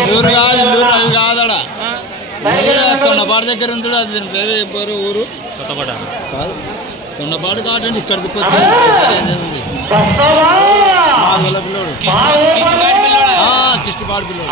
ఇల్లూరు కాదు ఇల్లూరు అవి కాదడ తొండపాడు దగ్గర ఉంది అది దీని పేరు ఏం పేరు ఊరు. కొత్తకోట కాదు తొండపాడు వచ్చి. ఉంది నాలుగేళ్ళ పిల్లోడు. కిష్టిపాడు పిల్లోడు? కిష్టిపాడు పిల్లోడు.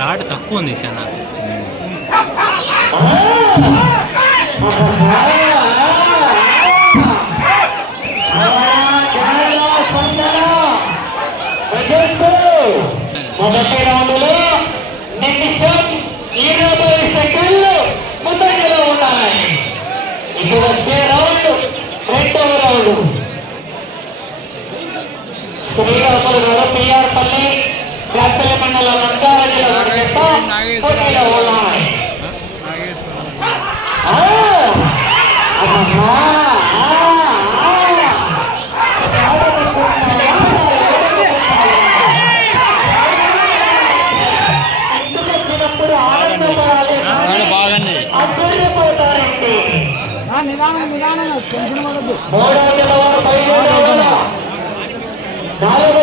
నాటు తక్కువ ఉంది చాలా మొదటి రౌండ్లో నిమిషం ఇరవై సెకండ్లు ముందంజలో ఉన్నాయి. ఇప్పుడు వచ్చే రౌండ్ రెండవ రౌండ్. శ్రీరాములు గారు వచ్చినప్పుడు ఆనందపడాలి వాడు బాగానే ఆశ్చర్యపోతారండి నిదానం నిదానం టెన్షన్ పడద్దు మూడో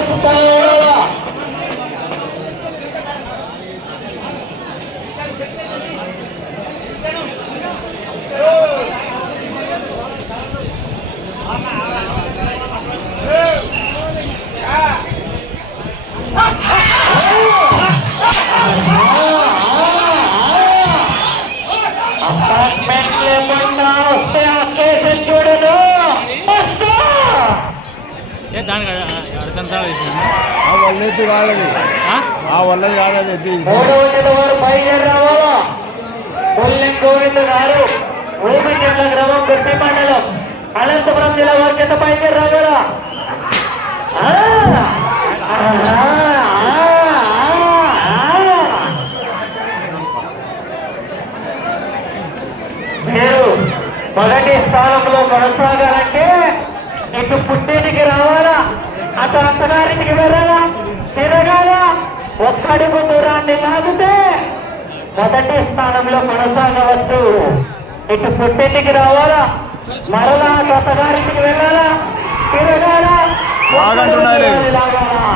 చుట్టాలు దానికి అర్థంతా వేసింది ఆ వల్లెత్తి కాదది ఆ వల్లది కాదది ఎత్తి అనంతపురం జిల్లా వారి చేత బయలుదేరి రావాలా ఆ! ఆహా! ఆ! ఆ! మీరు మొదటి స్థానంలో కొనసాగాలంటే ఇటు పుట్టింటికి రావాలా? అటు అత్తగారింటికి వెళ్ళాలా? తిరగాలా? ఒక్కడుగు దూరాన్ని లాగితే మొదటి స్థానంలో కొనసాగవచ్చు. ఇటు పుట్టింటికి రావాలా? మరలా అటు అత్తగారింటికి వెళ్ళాలా? తిరగాలా? లాగాలా?